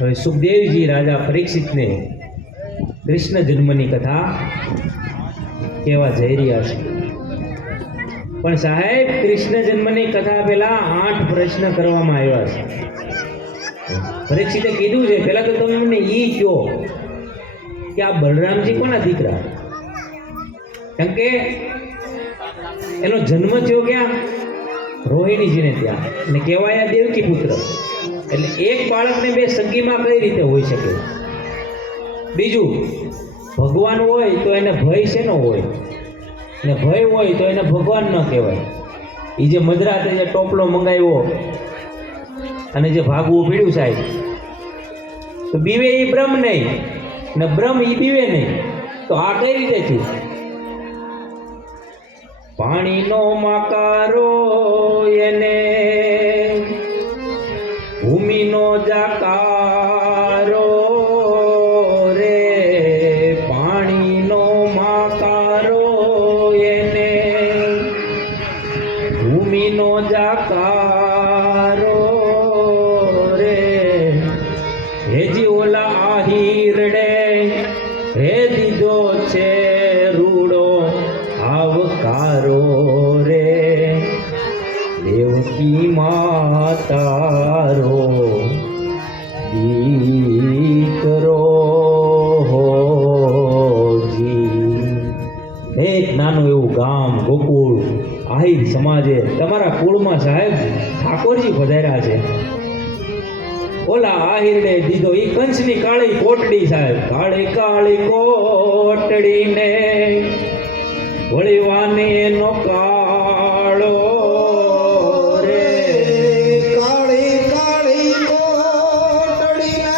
હવે સુખદેવજી રાજા પરીક્ષિતને કૃષ્ણ જન્મની કથા કહેવા જઈ રહ્યા છે. પણ સાહેબ, કૃષ્ણ જન્મની કથા પહેલા 8 પ્રશ્ન કરવામાં આવ્યા છે. પરીક્ષિતે કીધું છે, પહેલા તો તમે મને ઈ કહો કે આ બલરામજી કોના દીકરા? કારણ કે એનો જન્મ થયો ક્યાં? રોહિણીજીને ત્યાં, અને કહેવાયા દેવકી પુત્ર. એટલે એક બાળકને 2 સગીમાં કઈ રીતે હોઈ શકે? બીજું, ભગવાન હોય તો એને ભય શેનો હોય? ને ભય હોય તો એને ભગવાન ન કહેવાય. એ જે મધરાતે જે ટોપલો મંગાવ્યો અને જે ભાગવું પીડ્યું સાહેબ, તો બીવે એ બ્રહ્મ નહીં ને બ્રહ્મ એ બીવે નહીં, તો આ કઈ રીતે થયું? પાણીનો માકારો એને ભૂમિનો જાકારો રે, પાણીનો માકારો એને ભૂમિનો જાકારો રે, હેજી ઓલા આહીરડે હે દીધો છે રૂડો આવકારો રે, દેવકી માતારો દીકરો હોજી. એક નાનું એવું ગામ ગોકુળ આહિર સમાજે તમારા કુળમાં સાહેબ ઠાકોરજી પધાર્યા છે. ઓલા આહિરને દીધો ઈ કંસની કાળી કોટડી સાહેબ, કાળી કાળી કોટડીને વળીવાને નો કાળો રે, કાળી કાળી કોટડીને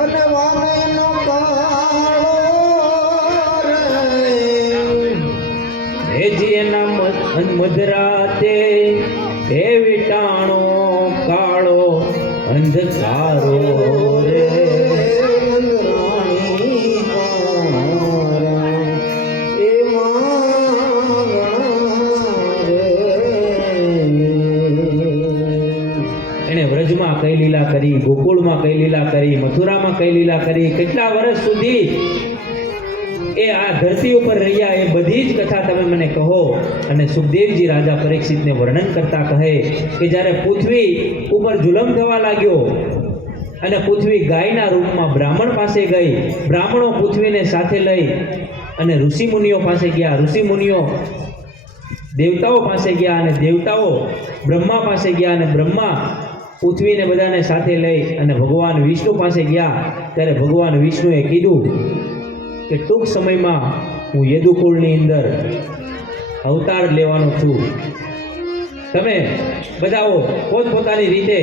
અને વાનેનો કાળો રે, હેજી એના મધરાતે હે વિટાણો કાળો અંધકારો રે, વ્રજમાં કઈ લીલા કરી, ગોકુળમાં કઈ લીલા કરી, મથુરામાં કઈ લીલા કરી, કેટલા વર્ષ સુધી એ આ ધરતી ઉપર રહ્યા, એ બધી જ કથા તમે મને કહો. અને સુખદેવજી રાજા પરીક્ષિતને વર્ણન કરતા કહે કે જ્યારે પૃથ્વી ઉપર જુલમ થવા લાગ્યો અને પૃથ્વી ગાયના રૂપમાં બ્રાહ્મણ પાસે ગઈ, બ્રાહ્મણો પૃથ્વીને સાથે લઈ અને ઋષિમુનિઓ પાસે ગયા, ઋષિમુનિઓ દેવતાઓ પાસે ગયા અને દેવતાઓ બ્રહ્મા પાસે ગયા અને બ્રહ્મા પૃથ્વીને બધાને સાથે લઈ અને ભગવાન વિષ્ણુ પાસે ગયા. ત્યારે ભગવાન વિષ્ણુએ કીધું કે ટૂંક સમયમાં હું યદુકુળની અંદર અવતાર લેવાનો છું, તમે બધાઓ પોતપોતાની રીતે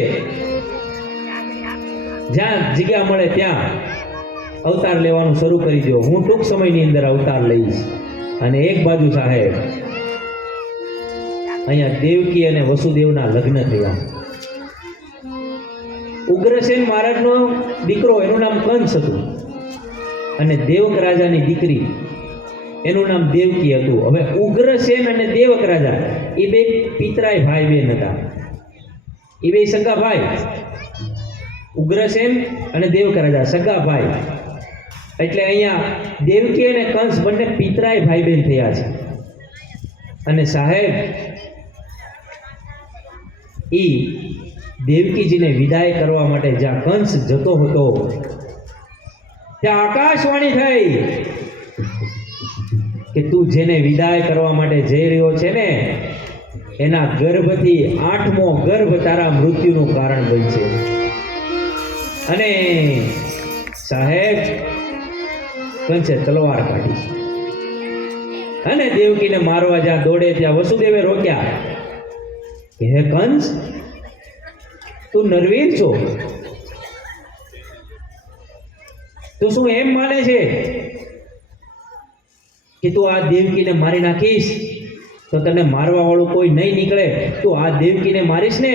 જ્યાં જગ્યા મળે ત્યાં અવતાર લેવાનું શરૂ કરી દો. હું ટૂંક સમયની અંદર અવતાર લઈશ. અને એક બાજુ સાહેબ અહીંયા દેવકી અને વસુદેવના લગ્ન થયા. ઉગ્રસેન મહારાજનો દીકરો, એનું નામ કંસ હતું, અને દેવક રાજાની દીકરી, એનું નામ દેવકી હતું. હવે ઉગ્રસેન અને દેવક રાજા એ 2 પિતરાય ભાઈ બહેન હતા. એ 2 સગા ભાઈ, ઉગ્રસેન અને દેવક રાજા સગા ભાઈ. એટલે અહીંયા દેવકી અને કંસ બંને પિતરાય ભાઈ બહેન થયા છે. અને સાહેબ ઈ દેવકીજીને વિદાય કરવા માટે જ્યાં કંસ જતો હતો ત્યાં આકાશવાણી થઈ કે તું જેને વિદાય કરવા માટે જઈ રહ્યો છે ને, એના ગર્ભથી 8મો ગર્ભ તારા મૃત્યુનું કારણ બનશે. અને સાહેબ કંસે તલવાર કાઢી અને દેવકીને મારવા જ્યાં દોડે ત્યાં વસુદેવે રોક્યા કે હે કંસ, તું નરવીર છો? તું શું એમ માને છે કે તું આ દેવકીને મારી નાખીશ તો તને મારવા વાળું કોઈ નહીં નીકળે? તું આ દેવકીને મારીશ ને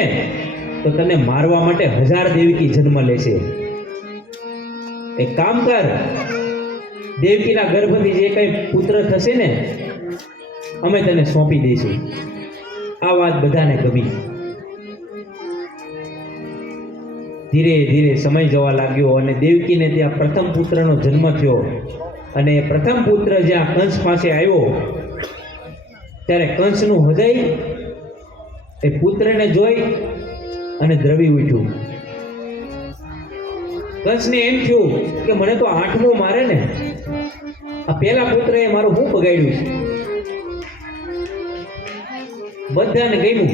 તો તને મારવા માટે 1000 દેવકી જન્મ લેશે. એક કામ કર, દેવકીના ગર્ભથી જે કંઈ પુત્ર થશે ને અમે તને સોંપી દઈશું. આ વાત બધાને ગમી. ધીરે ધીરે સમય જવા લાગ્યો અને દેવકીને ત્યાં પ્રથમ પુત્રનો જન્મ થયો. અને પ્રથમ પુત્ર જ્યાં કંસ પાસે આવ્યો ત્યારે કંસનું હૃદય એ પુત્રને જોઈ અને દ્રવી ઉઠ્યું. કંસને એમ થયું કે મને તો 8મો મારે ને, આ પહેલા પુત્રએ મારું શું બગાડ્યું છે. બધાને ગમ્યું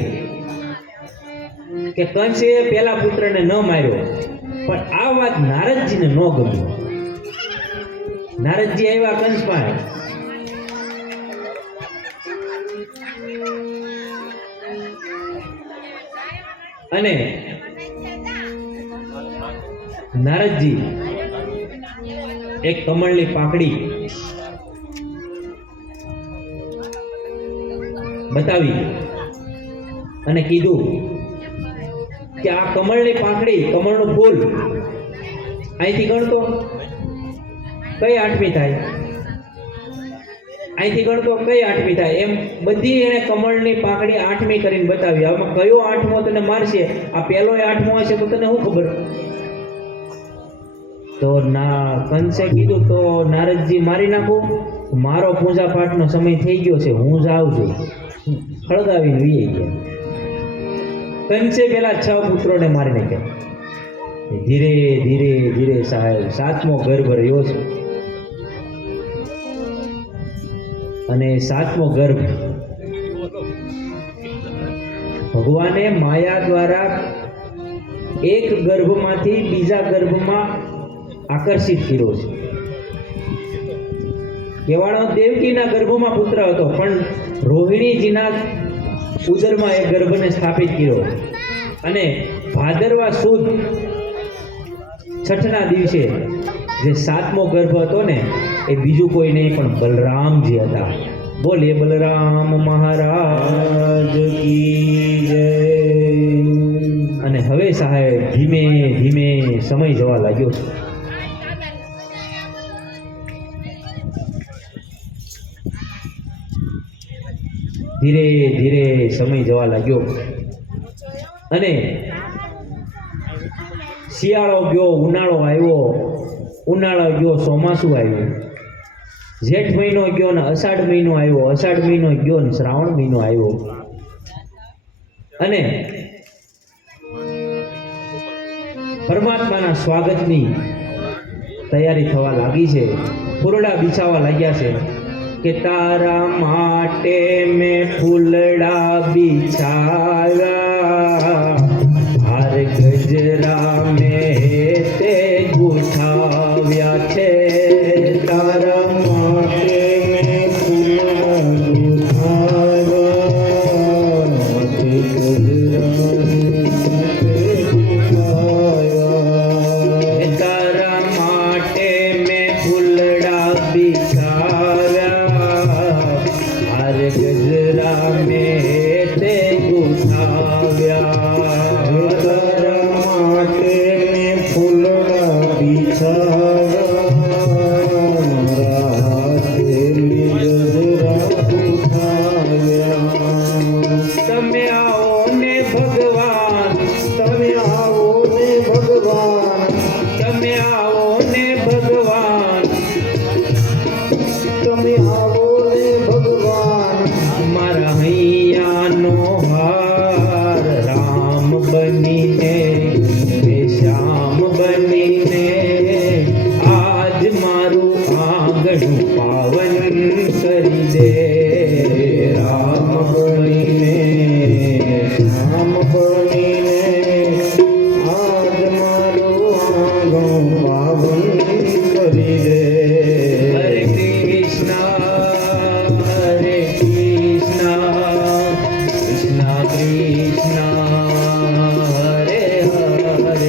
કે કંસે પહેલા પુત્રને ન માર્યો, પણ આ વાત નારદજીને ન ગમી. નારદજી આવ્યા કંસ પાસે. અને નારદજી એક કમળની પાંખડી બતાવી અને કીધું કે આ કમળની પાંખડી, કમળનું ફૂલ અહીંથી ગણતો કઈ 8મી થાય, અહીંથી ગણતો કઈ 8મી થાય. એમ બધી એને કમળની પાંખડી 8મી કરીને બતાવી. આમાં કયો 8મો તને મારશે, આ પહેલો 8મો હશે તો તને શું ખબર. તો કંસે કીધું તો નારદજી મારી નાખો, મારો પૂજા પાઠનો સમય થઈ ગયો છે, હું જાઉં છું. સળગાવીને વી ગયા. કંસે પેલા 6 પુત્રોને મારી નાખ્યા. ધીરે ધીરે ધીરે સાહેબ 7મો ગર્ભ રહ્યો છે. અને 7મો ગર્ભ ભગવાને માયા દ્વારા એક ગર્ભમાંથી બીજા ગર્ભમાં આકર્ષિત કર્યો છે. કેવાળો દેવકીના ગર્ભમાં પુત્ર હતો, પણ રોહિણીજીના ઉદરમાં એ ગર્ભને સ્થાપિત કર્યો. અને ભાદરવા સુદ છઠના દિવસે જે 7મો ગર્ભ હતો ને, એ બીજું કોઈ નહીં પણ બલરામજી હતા. બોલે બલરામ મહારાજ કી જય. અને હવે સાહેબ ધીમે ધીમે સમય જવા લાગ્યો. ધીરે ધીરે સમય જવા લાગ્યો. અને શિયાળો ગયો, ઉનાળો આવ્યો, ઉનાળો ગયો, ચોમાસું આવ્યું, જેઠ મહિનો ગયો ને અષાઢ મહિનો આવ્યો, અષાઢ મહિનો ગયો ને શ્રાવણ મહિનો આવ્યો. અને પરમાત્માના સ્વાગતની તૈયારી થવા લાગી છે. ફૂલડા બિછાવા લાગ્યા છે કે તારા માટે મેં ફૂલડા બિછાવ્યા, હાર ગજરા મેં તે ગુઠાવ્યા છે. તારા માટે મેં ફૂલડા બિછાવ્યા, તારા માટે મેં ફૂલડા બિછાવ્યા, હાર ગજરા મેં તે ગુઠાવ્યા. તારા માટે મેં ફૂલડા બિછાવ્યા, તમે આવો ને ભગવાન, તમે આવો ને ભગવાન, તમે આવો ને ભગવાન, તમે આવો ને ભગવાન. મારા હૈયાનો હાર રામ બનીને, શ્યામ બનીને, આજ મારું આંગણું પાવન કરી દે. રામ બનીને, શ્યામ બનીને, આજ મારું આંગણું પાવન કરી દે. હરે કૃષ્ણ હરે કૃષ્ણ, કૃષ્ણ કૃષ્ણ હરે હરે,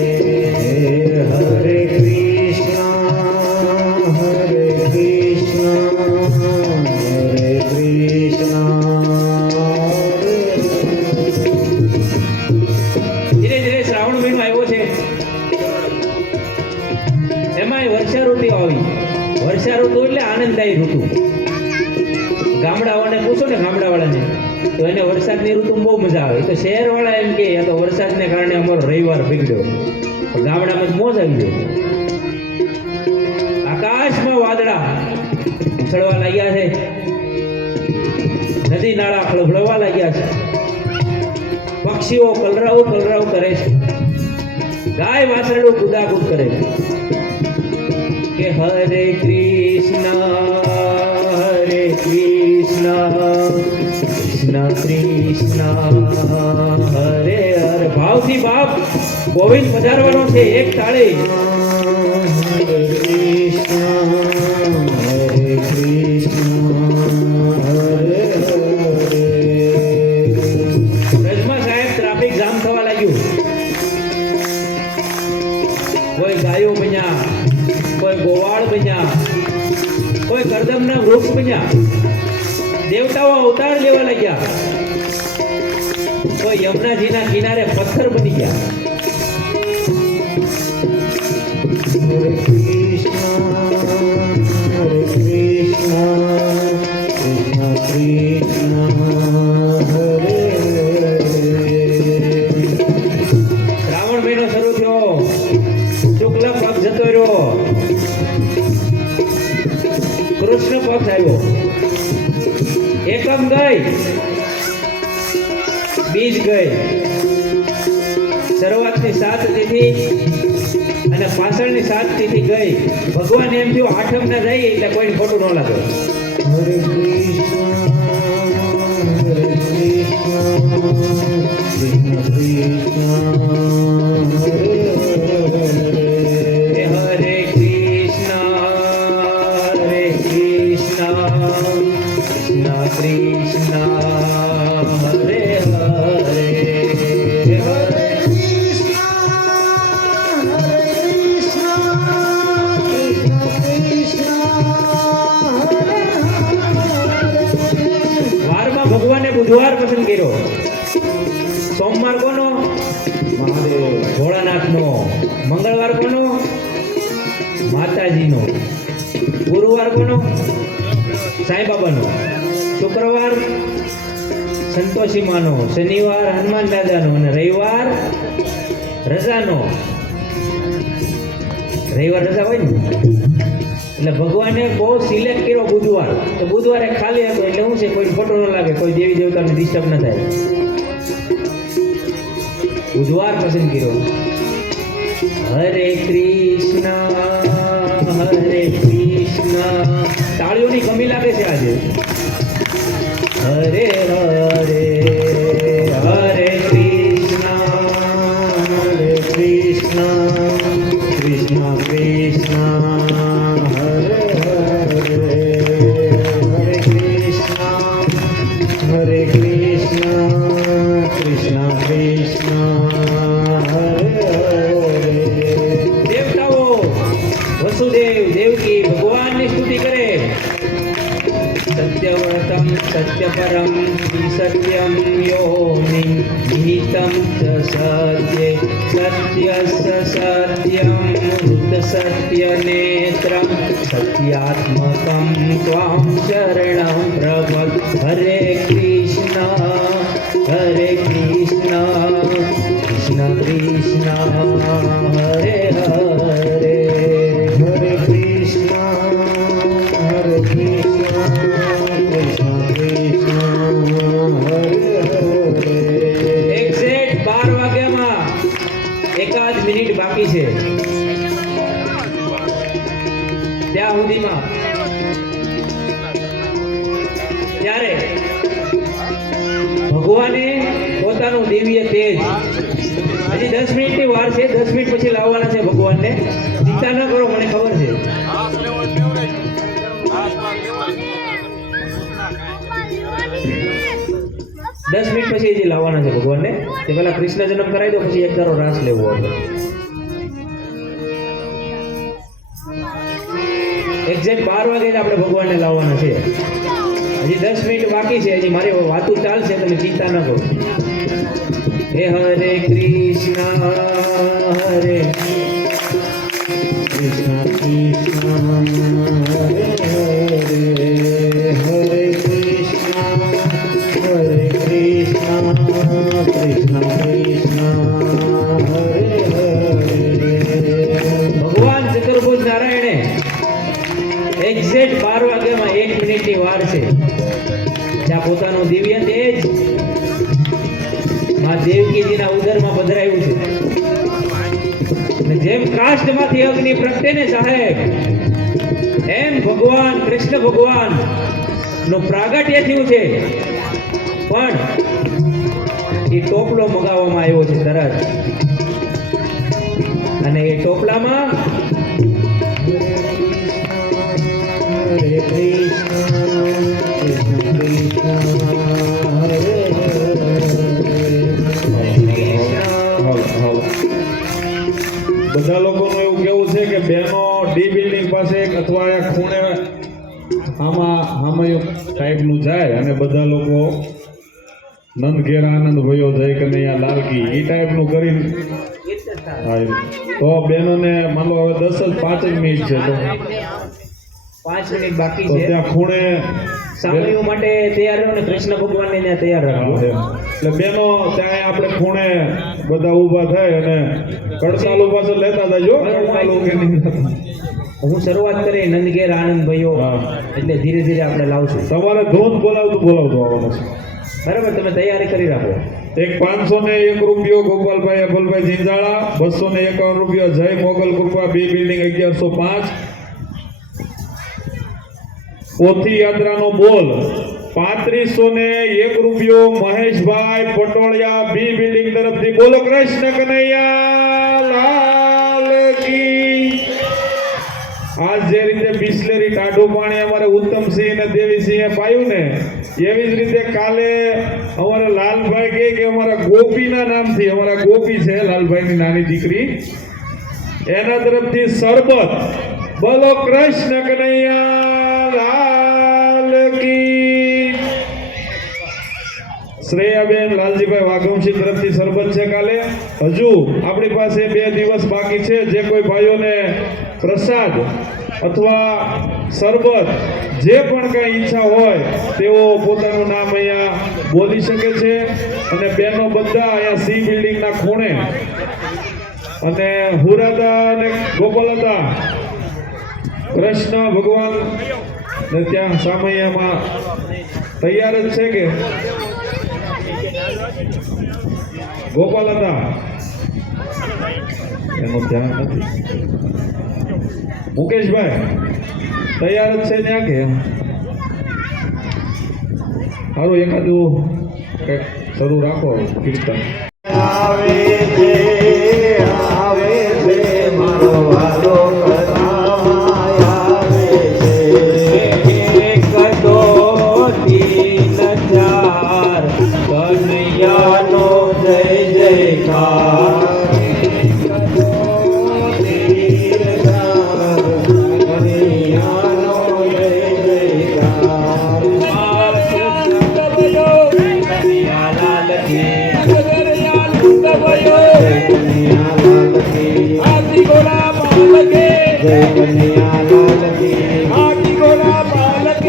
હરે કૃષ્ણ હરે કૃષ્ણ, હરે કૃષ્ણ. ધીરે ધીરે શ્રાવણ મહિનો આવ્યો છે. એમાંય વર્ષા ઋતુ આવી. વર્ષા ઋતુ એટલે આનંદદાયી ઋતુ. ગામડાઓને પૂછો ને, ગામડાવાળાને તો એને વરસાદની ઋતુમાં બહુ મજા આવે. તો શહેરવાળા એમ કે આ તો વરસાદને કારણે અમારો રવિવાર બગડ્યો. પણ ગામડામાં જ મોજ આવી જાય. આકાશમાં વાદળા ઉછળવા લાગ્યા છે, નદી નાળા ખળભળવા લાગ્યા છે, પક્ષીઓ કલરાવ કલરાવ કરે છે, ગાય વાસરડું કુદાકુદ કરે છે કે હરે કૃષ્ણ કૃષ્ણ કૃષ્ણ હરે હરે. ભાવથી બાપ ગોવિંદ પધારવાનો છે. એક તાળી. હરે કૃષ્ણ હરે હરે. રજમાં સાહેબ ટ્રાફિક જામ થવા લાગ્યું. કોઈ ગાયો બન્યા, કોઈ ગોવાળ બન્યા, કોઈ કરદમના વૃક્ષ બન્યા, દેવતાઓ અવતાર લેવા લાગ્યા, કોઈ યમુનાજીના કિનારે પથ્થર બની ગયા. હરે કૃષ્ણ કૃષ્ણ કૃષ્ણ હરે હરે. શ્રાવણ મહિનો શરૂ થયો, શુક્લ પક્ષ જતો રહ્યો, કૃષ્ણ પક્ષ આવ્યો. એકમ ગઈ, બીજ ગઈ, શરૂઆતની 7 તિથિ અને પાછળની 7 તિથિ ગઈ. ભગવાન એમ થયું આઠમ ના જાય એટલે કોઈ ખોટું ન લાગે. હરે કૃષ્ણ કૃષ્ણ કૃષ્ણ હરે હે હરે. હરે કૃષ્ણ કૃષ્ણ કૃષ્ણ હરે હરે. વારમાં ભગવાને બુધવાર પસંદ કર્યો. સોમવાર કોનો? મહાદેવ. ભોળાનાથનો. મંગળવાર કોનો? માતાજીનો. ગુરુવાર કોનો? સાંઈબાબાનો. શુક્રવાર સંતોષી માનો. શનિવાર હનુમાન દાદાનો અને રવિવાર રજાનો. રવિવાર રજા હોય ને એટલે ભગવાને બહુ સિલેક્ટ કર્યો બુધવાર. તો બુધવારે ખાલી હતો એટલે શું છે, કોઈ ખોટો ન લાગે, કોઈ દેવી દેવતાને ડિસ્ટર્બ ન થાય. બુધવાર પસંદ કર્યો. હરે કૃષ્ણ તાળીઓની કમી લાગે છે આજે. હરે હરે હરે કૃષ્ણ કૃષ્ણ કૃષ્ણ હરે હરે. હરે કૃષ્ણ કૃષ્ણ કૃષ્ણ હરે હરે. દેવતાઓ વસુદેવ દેવકી ભગવાનની સ્તુતિ કરે. સત્યવ્રતમ સત્યપરમ શ્રી સત્યમ યોનિ નિહિતમ ચ સત્યે સત્યસ્ય સત્યમ વૃદ્ધ સત્ય નેત્રમ સત્યાત્મકમ ત્વામ શરણં પ્રપદ. હરે કૃષ્ણ કૃષ્ણ કૃષ્ણ હરે હરે. હરે કૃષ્ણ કૃષ્ણ કૃષ્ણ હરે હરે. એક્ઝેક્ટ 12 વાગ્યામાં એકાદ મિનિટ બાકી છે. ત્યાં સુધીમાં ત્યારે ભગવાને પોતાનું દિવ્ય તેજ, હજી 10 મિનિટની વાર છે, 10 મિનિટ પછી લાવવાના છે ભગવાનને. ચિંતા ન કરો, મને ખબર છે. 10 મિનિટ પછી હજી લાવવાના છે ભગવાનને. તે પહેલા કૃષ્ણ જન્મ કરાવી દો, પછી એક ધારો રાસ લેવો હતો. એક્ઝેક્ટ 12 વાગે જ આપણે ભગવાનને લાવવાના છે. હજી 10 મિનિટ બાકી છે, હજી મારી વાતો ચાલશે, તમે ચિંતા ન કરો. હે હરે કૃષ્ણ હરે કૃષ્ણ કૃષ્ણ હરે હરે. હરે કૃષ્ણ માં દેવકીજીના ઉદરમાં પધરાયું છે. અને જેમ કાષ્ટમાંથી અગ્નિ પ્રગટે ને સાહેબ, એમ ભગવાન કૃષ્ણ ભગવાન નું પ્રાગટ્ય થયું છે. પણ એ ટોપલો મગાવવામાં આવ્યો છે તરત, અને એ ટોપલામાં હરે કૃષ્ણ કૃષ્ણ કૃષ્ણ હરે હરે. બધા લોકોનું એવું કેવું છે કે બહેનો ડી બિલ્ડિંગ પાસે એક અથવા એક ખૂણે આમાં ટાઈપનું જાય અને બધા લોકો નંદ ઘેર આનંદ ભયો જય કનૈયા લાલકી એ ટાઈપનું કરીને હા, તો બહેનોને માનો હવે 5 જ મિનિટ છે તો 5 મિનિટ બાકી છે. ત્યાં ખૂણે સામણીઓ માટે તૈયાર રહો ને કૃષ્ણ ભગવાનને ત્યાં તૈયાર રાખો. એટલે બહેનો ત્યાં આપણે ખૂણે બધા ઊભા થાય અને કડતાલુ પાસે લેતા જજો. કડતાલુ કે નહીં લેતા. હું શરૂઆત કરી નંદ ઘેર આનંદ ભયો, હા. એટલે ધીરે ધીરે આપણે લાવશું. તમારે ધૂન બોલાવતું આવવાનું છે. બરાબર, તમે તૈયારી કરી રાખો. એક 501 રૂપિયો ગોપાલભાઈ અભલભાઈ જીંજાળા, 251 રૂપિયો જય મોગલ કૃપા, બી બિલ્ડિંગ 1105. પોથી યાત્રાનો બોલ 3501 રૂપિયો મહેશભાઈ પટોળિયા, બી બિલ્ડિંગ તરફથી. બોલો કૃષ્ણ કનૈયા લાલ કી. આજ જે રીતે બિસ્લેરી ટાઢું પાણી અમારે ઉત્તમસિંહ અને દેવીસિંહે પાયું ને, એવી જ રીતે કાલે અમારા લાલભાઈ કહે કે અમારા ગોપીના નામથી, અમારા ગોપી છે લાલભાઈની નાની દીકરી, એના તરફથી શરબત. બોલો કૃષ્ણ કનૈયા લાલ કી. શ્રેયાબેન લાલજીભાઈ વાઘમસિંહ તરફથી શરબત છે કાલે. હજુ આપણી પાસે 2 દિવસ બાકી છે. જે કોઈ ભાઈઓને પ્રસાદ અથવા શરબત જે પણ કઈ ઈચ્છા હોય તેઓ પોતાનું નામ અહીંયા બોલી શકે છે. અને બહેનો બધા અહીંયા સી બિલ્ડિંગના ખૂણે અને હુરાદા અને ગોપાલદા કૃષ્ણ ભગવાન ને ત્યાં સામૈયામાં તૈયાર જ છે કે ગોપાલદા એનું ધ્યાન નથી. મુકેશભાઈ તૈયાર જ છે ત્યાં કે સારું એકાદું કંઈક શરૂ રાખો કીર્તન. આવે છે મારો વાલો કથામાં આવે છે. કનૈયાનો જય જયકાર. કનૈયાનો જય જયકાર. કનૈયા લાલ કી. જય કનૈયા લાલ કી. જય કનૈયા લાલ કી.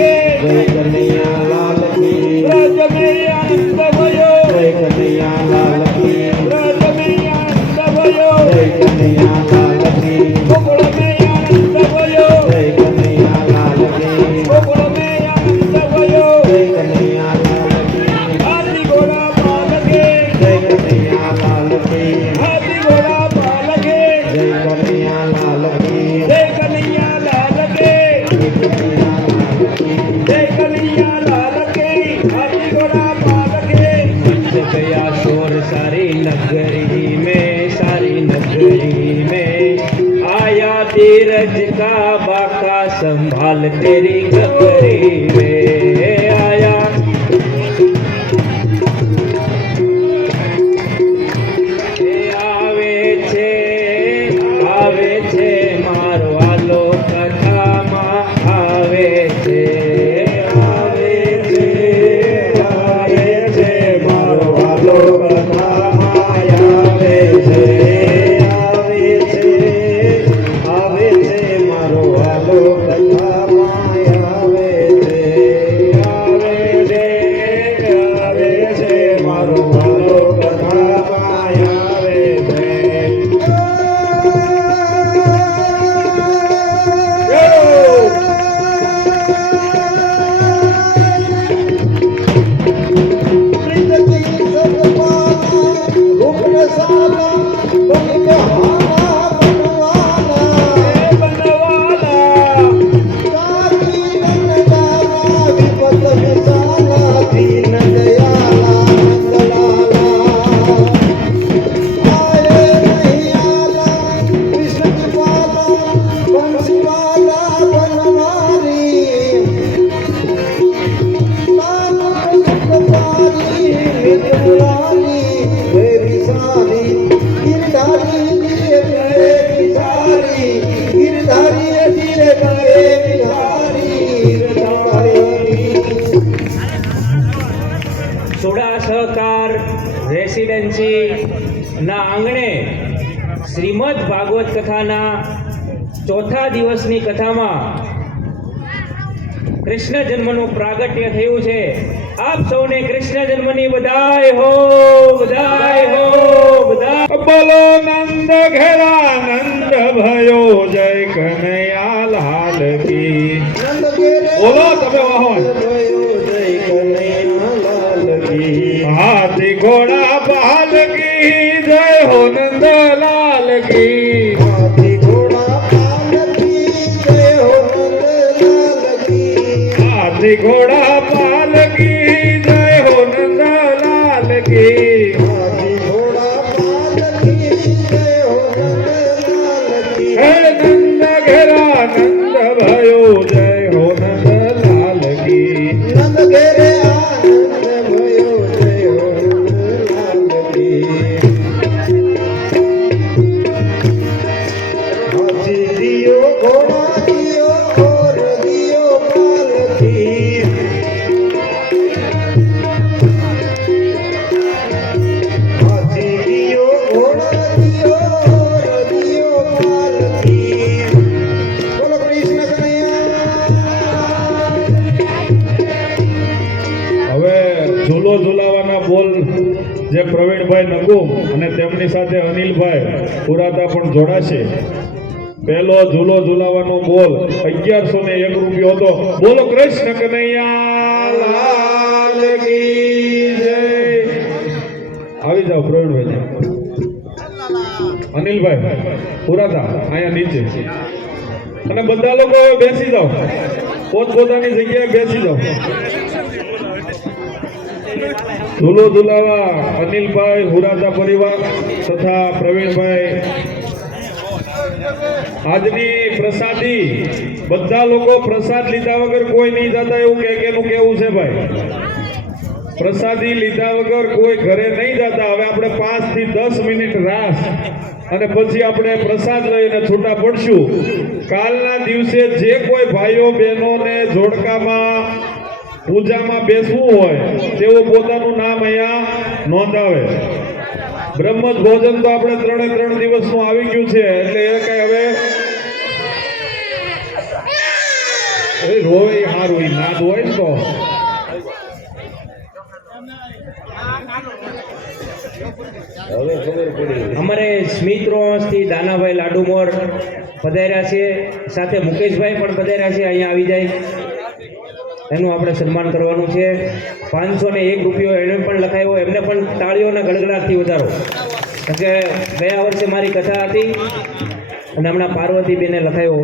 જય કનૈયા લાલ કી. જય કનૈયા લાલ કી. જય કનૈયા લાલ કી. જય કનૈયા લાલ કી. જય કનૈયા લાલ કી. જય કનૈયા લાલ કી. જય કનૈયા લાલ કી. गया शोर सारी नगरी में आया धीरज का बाका संभाल तेरी गगरी में आया आवे छे मारो आलो कथा मा आवे छे ના આંગણે શ્રીમદ ભાગવત કથાના ચોથા દિવસની કથામાં કૃષ્ણ જન્મનું પ્રાગટ્ય થયું છે. આપ સૌને કૃષ્ણ જન્મની બધાય હો, બધાય હો, બધાય. બોલો નંદ ઘેરા નંદ ભયો જય કનૈયા લાલ કી. બોલો તમે વાહો. હાથી ઘોડા પાલ કી જય હો નંદ લાલ કી. હાથી ઘોડા પાલ કી જય હો નંદ લાલ કી. હે નંદ ઘેરા નંદ ભયો જય હો નંદ લાલ કી. ઝૂલો ઝુલાવાના બોલ જે પ્રવીણભાઈ નકુમ અને તેમની સાથે અનિલભાઈ પુરાતા પણ જોડાશે. પહેલો ઝૂલો ઝુલાવાનો બોલ 1101 રૂપિયો હતો. બોલો કૃષ્ણ કનૈયા લાલ કી જય. આવી જાઓ પ્રવીણભાઈ, અનિલભાઈ પુરાતા અહીંયા નીચે. અને બધા લોકો બેસી જાઓ, પોતપોતાની જગ્યાએ બેસી જાઓ. ઝૂલો ઝુલાવા અનિલભાઈ હુરાતા પરિવાર તથા પ્રવીણભાઈ. આજની પ્રસાદી બધા લોકો પ્રસાદ લીધા વગર કોઈ નહીં જતા એવું કેનું કેવું છે ભાઈ. પ્રસાદી લીધા વગર કોઈ ઘરે નહીં જતા. હવે આપણે 5 થી 10 મિનિટ રાસ અને પછી આપણે પ્રસાદ લઈને છૂટા પડશું. કાલના દિવસે જે કોઈ ભાઈઓ બહેનોને જોડકામાં પૂજામાં બેસવું હોય તેઓ પોતાનું નામ અહીંયા નોંધાવે. બ્રહ્મજ ભોજન તો આપણે 3 દિવસનું આવી ગયું છે એટલે એ કઈ હવે રોય હારું નાદ હોય ને તો અમારે સ્મિત રોહણથી દાનાભાઈ લાડુમોર પધાર્યા છે, સાથે મુકેશભાઈ પણ પધાર્યા છે. અહીંયા આવી જાય, એનું આપણે સન્માન કરવાનું છે. 501 રૂપિયો એને પણ લખાયો, એમને પણ તાળીઓના ગડગડાટથી વધારો. કારણ કે ગયા વર્ષે મારી કથા હતી અને હમણાં પાર્વતીબેને લખાયો.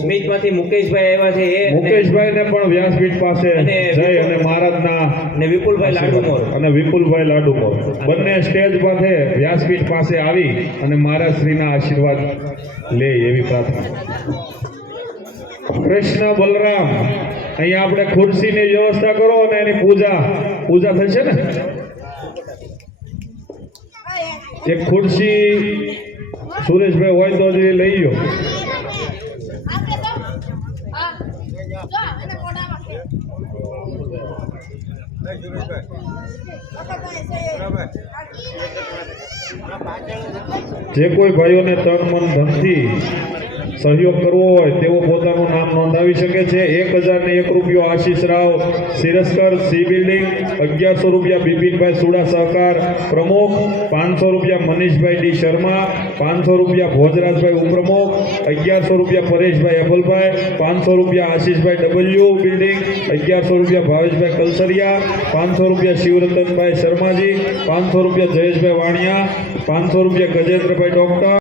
સ્મિતમાંથી મુકેશભાઈ આવ્યા છે, એ મુકેશભાઈને પણ વ્યાસપીઠ પાસે અને જય અને મહારાજના અને વિપુલભાઈ લાડુમોર અને વિપુલભાઈ લાડુમોર બંને સ્ટેજ પાસે વ્યાસપીઠ પાસે આવી અને મહારાજ શ્રીના આશીર્વાદ લે એવી પ્રાર્થના. કૃષ્ણ બલરામ અહીંયા આપણે ખુરશીની વ્યવસ્થા કરો અને એની પૂજા થશે ને. એક ખુરશી સુરેશભાઈ હોય તો જ લઈ લો. જે કોઈ ભાઈઓને તન મન ધનથી સહયોગ કરવો હોય તેઓ પોતાનું નામ નોંધાવી શકે છે. 1001 રૂપિયો આશીષ રાવ સિરસ્કર સી બિલ્ડિંગ. 1100 રૂપિયા બિપિનભાઈ સુડા સહકાર પ્રમુખ. 500 રૂપિયા મનીષભાઈ ડી શર્મા. 500 રૂપિયા ભોજરાજભાઈ ઉપપ્રમુખ. 1100 રૂપિયા પરેશભાઈ અબલભાઈ. 500 રૂપિયા આશીષભાઈ ડબલ્યુ બિલ્ડિંગ. 1100 રૂપિયા ભાવેશભાઈ કલસરિયા. 500 રૂપિયા શિવરતનભાઈ શર્માજી. 500 રૂપિયા જયેશભાઈ વાણિયા. 500 રૂપિયા ગજેન્દ્રભાઈ ડોક્ટર.